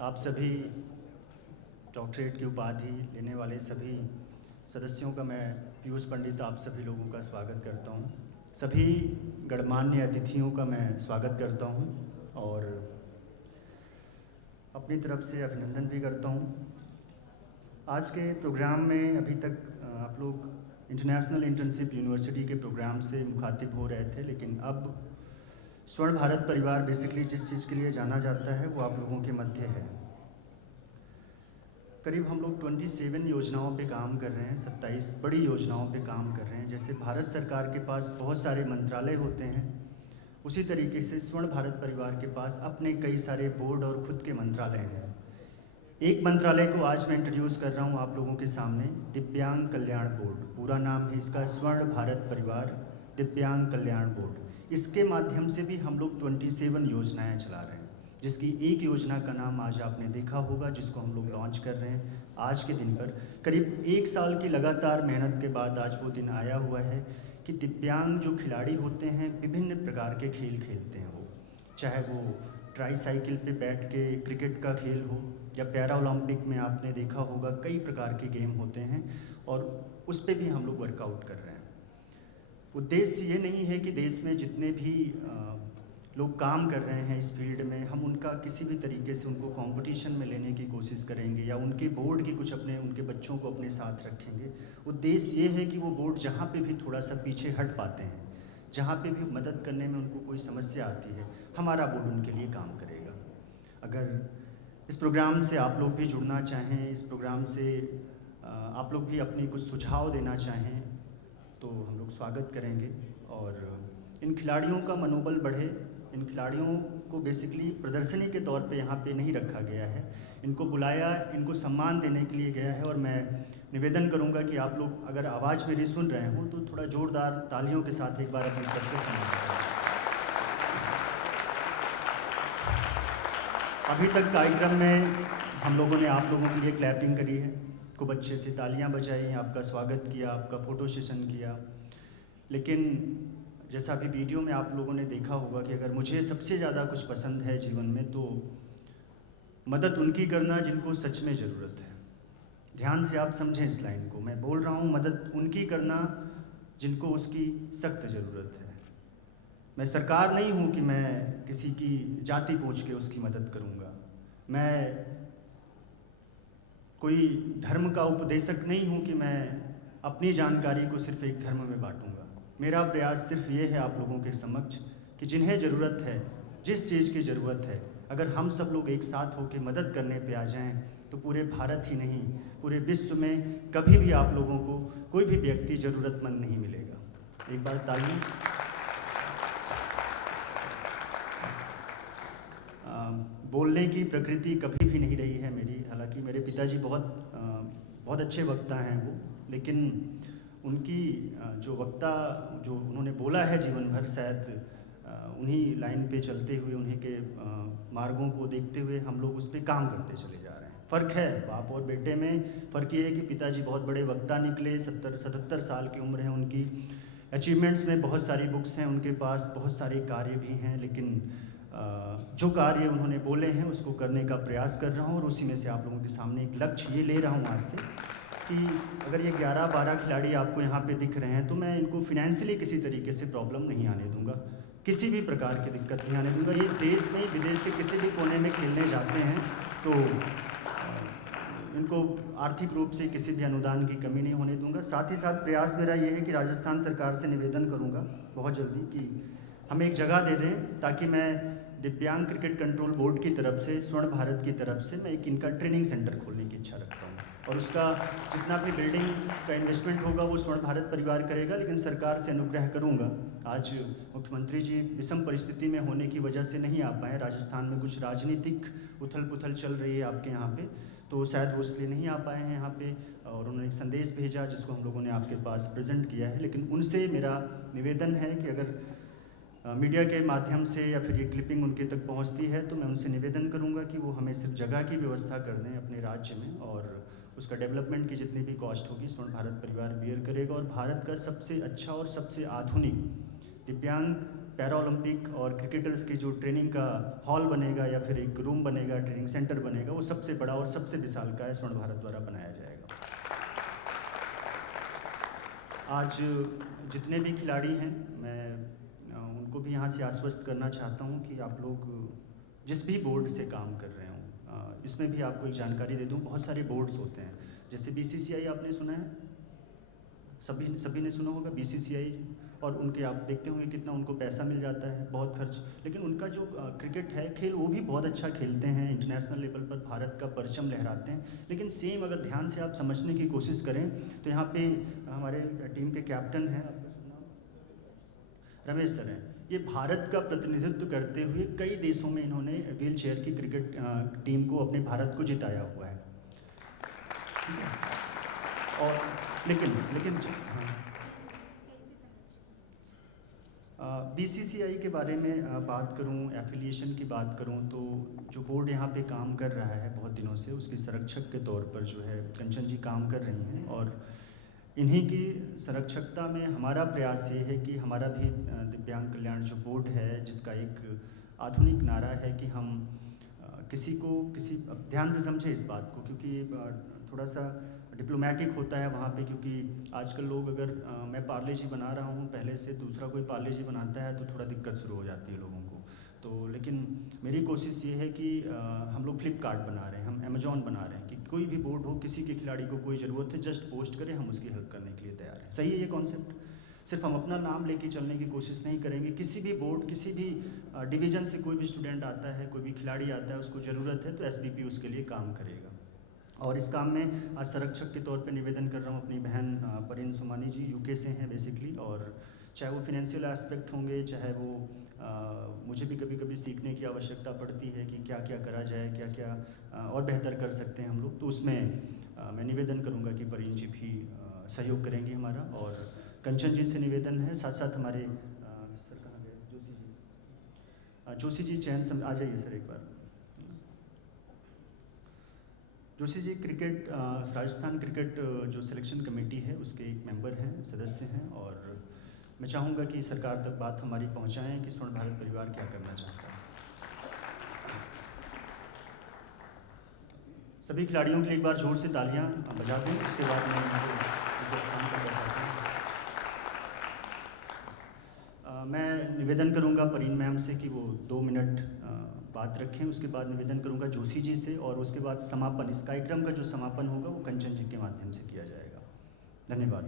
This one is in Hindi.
आप सभी डॉक्टरेट की उपाधि लेने वाले सभी सदस्यों का मैं पीयूष पंडित आप सभी लोगों का स्वागत करता हूं। सभी गणमान्य अतिथियों का मैं स्वागत करता हूं और अपनी तरफ से अभिनंदन भी करता हूं। आज के प्रोग्राम में अभी तक आप लोग इंटरनेशनल इंटर्नशिप यूनिवर्सिटी के प्रोग्राम से मुखातिब हो रहे थे, लेकिन अब स्वर्ण भारत परिवार बेसिकली जिस चीज़ के लिए जाना जाता है वो आप लोगों के मध्य है। करीब हम लोग 27 योजनाओं पे काम कर रहे हैं, 27 बड़ी योजनाओं पे काम कर रहे हैं। जैसे भारत सरकार के पास बहुत सारे मंत्रालय होते हैं, उसी तरीके से स्वर्ण भारत परिवार के पास अपने कई सारे बोर्ड और खुद के मंत्रालय हैं। एक मंत्रालय को आज मैं इंट्रोड्यूस कर रहा हूँ आप लोगों के सामने, दिव्यांग कल्याण बोर्ड। पूरा नाम है इसका स्वर्ण भारत परिवार दिव्यांग कल्याण बोर्ड। इसके माध्यम से भी हम लोग 27 योजनाएं चला रहे हैं, जिसकी एक योजना का नाम आज आपने देखा होगा, जिसको हम लोग लॉन्च कर रहे हैं आज के दिन पर। करीब 1 साल की लगातार मेहनत के बाद आज वो दिन आया हुआ है कि दिव्यांग जो खिलाड़ी होते हैं विभिन्न प्रकार के खेल खेलते हैं, वो चाहे वो ट्राई साइकिल पे बैठ के क्रिकेट का खेल हो या पैरा ओलंपिक में आपने देखा होगा कई प्रकार के गेम होते हैं, और उस पर भी हम लोग वर्कआउट कर रहे हैं। उद्देश्य ये नहीं है कि देश में जितने भी लोग काम कर रहे हैं इस फील्ड में, हम उनका किसी भी तरीके से उनको कंपटीशन में लेने की कोशिश करेंगे या उनके बोर्ड की कुछ अपने उनके बच्चों को अपने साथ रखेंगे। उद्देश्य ये है कि वो बोर्ड जहाँ पे भी थोड़ा सा पीछे हट पाते हैं, जहाँ पे भी मदद करने में उनको कोई समस्या आती है, हमारा बोर्ड उनके लिए काम करेगा। अगर इस प्रोग्राम से आप लोग भी जुड़ना चाहें, इस प्रोग्राम से आप लोग भी अपनी कुछ सुझाव देना चाहें, तो हम लोग स्वागत करेंगे। और इन खिलाड़ियों का मनोबल बढ़े, इन खिलाड़ियों को बेसिकली प्रदर्शनी के तौर पे यहाँ पे नहीं रखा गया है, इनको बुलाया, इनको सम्मान देने के लिए गया है। और मैं निवेदन करूँगा कि आप लोग अगर आवाज़ मेरी सुन रहे हो तो थोड़ा ज़ोरदार तालियों के साथ एक बार अपने सबसे सम्मान करें। अभी तक कार्यक्रम में हम लोगों ने आप लोगों के लिए क्लैपिंग करी है, खूब अच्छे से तालियां बजाई, आपका स्वागत किया, आपका फ़ोटो सेशन किया। लेकिन जैसा अभी वीडियो में आप लोगों ने देखा होगा कि अगर मुझे सबसे ज़्यादा कुछ पसंद है जीवन में, तो मदद उनकी करना जिनको सच में ज़रूरत है। ध्यान से आप समझें इस लाइन को, मैं बोल रहा हूँ मदद उनकी करना जिनको उसकी सख्त ज़रूरत है। मैं सरकार नहीं हूँ कि मैं किसी की जाति पूछ के उसकी मदद करूँगा, मैं कोई धर्म का उपदेशक नहीं हूँ कि मैं अपनी जानकारी को सिर्फ एक धर्म में बांटूंगा। मेरा प्रयास सिर्फ ये है आप लोगों के समक्ष कि जिन्हें ज़रूरत है, जिस चीज़ की ज़रूरत है, अगर हम सब लोग एक साथ होकर मदद करने पे आ जाएं, तो पूरे भारत ही नहीं पूरे विश्व में कभी भी आप लोगों को कोई भी व्यक्ति ज़रूरतमंद नहीं मिलेगा। एक बार ताली। बोलने की प्रकृति कभी भी नहीं रही है मेरी, हालांकि मेरे पिताजी बहुत अच्छे वक्ता हैं वो, लेकिन उनकी जो वक्ता जो उन्होंने बोला है जीवन भर, शायद उन्हीं लाइन पे चलते हुए, उन्हीं के मार्गों को देखते हुए हम लोग उस पर काम करते चले जा रहे हैं। फ़र्क है बाप और बेटे में, फ़र्क ये है कि पिताजी बहुत बड़े वक्ता निकले, 77 साल की उम्र है उनकी, अचीवमेंट्स में बहुत सारी बुक्स हैं उनके पास, बहुत सारे कार्य भी हैं, लेकिन जो कार्य उन्होंने बोले हैं उसको करने का प्रयास कर रहा हूँ। और उसी में से आप लोगों के सामने एक लक्ष्य ये ले रहा हूँ आज से कि अगर ये 11-12 खिलाड़ी आपको यहाँ पे दिख रहे हैं, तो मैं इनको फिनेंशियली किसी तरीके से प्रॉब्लम नहीं आने दूंगा, किसी भी प्रकार की दिक्कत नहीं आने दूंगा। ये देश नहीं विदेश के किसी भी कोने में खेलने जाते हैं, तो इनको आर्थिक रूप से किसी भी अनुदान की कमी नहीं होने दूंगा। साथ ही साथ प्रयास मेरा ये है कि राजस्थान सरकार से निवेदन करूँगा बहुत जल्दी कि हमें एक जगह दे दें, ताकि मैं दिव्यांग क्रिकेट कंट्रोल बोर्ड की तरफ से, स्वर्ण भारत की तरफ से, मैं एक इनका ट्रेनिंग सेंटर खोलने की इच्छा रखता हूँ। और उसका जितना भी बिल्डिंग का इन्वेस्टमेंट होगा वो स्वर्ण भारत परिवार करेगा, लेकिन सरकार से अनुग्रह करूँगा। आज मुख्यमंत्री जी विषम परिस्थिति में होने की वजह से नहीं आ पाए, राजस्थान में कुछ राजनीतिक उथल पुथल चल रही है आपके यहाँ पे, तो शायद वो इसलिए नहीं आ पाए हैं यहाँ पे। और उन्होंने एक संदेश भेजा जिसको हम लोगों ने आपके पास प्रेजेंट किया है। लेकिन उनसे मेरा निवेदन है कि अगर मीडिया के माध्यम से या फिर ये क्लिपिंग उनके तक पहुंचती है, तो मैं उनसे निवेदन करूंगा कि वो हमें सिर्फ जगह की व्यवस्था कर दें अपने राज्य में, और उसका डेवलपमेंट की जितनी भी कॉस्ट होगी स्वर्ण भारत परिवार बियर करेगा। और भारत का सबसे अच्छा और सबसे आधुनिक दिव्यांग पैरा ओलंपिक और क्रिकेटर्स की जो ट्रेनिंग का हॉल बनेगा या फिर एक रूम बनेगा, ट्रेनिंग सेंटर बनेगा, वो सबसे बड़ा और सबसे विशालकाय स्वर्ण भारत द्वारा बनाया जाएगा। आज जितने भी खिलाड़ी हैं, मैं उनको भी यहाँ से आश्वस्त करना चाहता हूँ कि आप लोग जिस भी बोर्ड से काम कर रहे हों, इसमें भी आपको एक जानकारी दे दूँ, बहुत सारे बोर्ड्स होते हैं। जैसे BCCI आपने सुना है, सभी ने सुना होगा BCCI, और उनके आप देखते होंगे कितना उनको पैसा मिल जाता है, बहुत खर्च। लेकिन उनका जो क्रिकेट है खेल, वो भी बहुत अच्छा खेलते हैं, इंटरनेशनल लेवल पर भारत का परचम लहराते हैं। लेकिन सेम अगर ध्यान से आप समझने की कोशिश करें तो यहाँ पे हमारे टीम के कैप्टन हैं, रमेश सर हैं, ये भारत का प्रतिनिधित्व करते हुए कई देशों में इन्होंने व्हील चेयर की क्रिकेट टीम को, अपने भारत को जिताया हुआ है। ठीक है, और लेकिन BCCI के बारे में बात करूं, एफिलिएशन की बात करूं, तो जो बोर्ड यहाँ पे काम कर रहा है बहुत दिनों से, उसके संरक्षक के तौर पर जो है कंचन जी काम कर रही हैं। और इन्हीं की संरक्षकता में हमारा प्रयास ये है कि हमारा भी दिव्यांग कल्याण जो बोर्ड है, जिसका एक आधुनिक नारा है कि हम किसी ध्यान से समझे इस बात को, क्योंकि थोड़ा सा डिप्लोमेटिक होता है वहाँ पे, क्योंकि आजकल लोग अगर मैं पार्ले जी बना रहा हूँ पहले से, दूसरा कोई पार्ले जी बनाता है तो थोड़ा दिक्कत शुरू हो जाती है लोगों को। तो लेकिन मेरी कोशिश ये है कि हम लोग फ्लिपकार्ट बना रहे हैं, हम अमेजॉन बना रहे हैं, कि कोई भी बोर्ड हो, किसी के खिलाड़ी को कोई ज़रूरत है, जस्ट पोस्ट करें, हम उसकी हेल्प करने के लिए तैयार हैं। सही है ये कॉन्सेप्ट? सिर्फ हम अपना नाम लेके चलने की कोशिश नहीं करेंगे। किसी भी बोर्ड, किसी भी डिवीज़न से कोई भी स्टूडेंट आता है, कोई भी खिलाड़ी आता है, उसको ज़रूरत है, तो SBP उसके लिए काम करेगा। और इस काम में आज संरक्षक के तौर पे निवेदन कर रहा हूँ अपनी बहन परिन सुमानी जी, UK से हैं बेसिकली, और चाहे वो फिनेंशियल एस्पेक्ट होंगे, चाहे वो मुझे भी कभी कभी सीखने की आवश्यकता पड़ती है कि क्या क्या करा जाए, क्या क्या और बेहतर कर सकते हैं हम लोग, तो उसमें मैं निवेदन करूँगा कि परिन जी भी सहयोग करेंगी हमारा। और कंचन जी से निवेदन है, साथ साथ हमारे सर कहाँ गए, जोशी जी चयन आ जाइए सर एक बार। जोशी जी क्रिकेट, राजस्थान क्रिकेट जो सिलेक्शन कमेटी है उसके एक मेंबर हैं, सदस्य हैं, और मैं चाहूँगा कि सरकार तक बात हमारी पहुँचाएं कि स्वर्ण भारत परिवार क्या करना चाहता है। सभी खिलाड़ियों के लिए एक बार जोर से तालियां बजा दूं, उसके बाद मैं स्थान पर बैठाता हूं। मैं निवेदन करूंगा परिन मैम से कि वो 2 मिनट बात रखें, उसके बाद निवेदन करूंगा जोशी जी से, और उसके बाद समापन, इस कार्यक्रम का जो समापन होगा वो कंचन जी के माध्यम से किया जाएगा। धन्यवाद।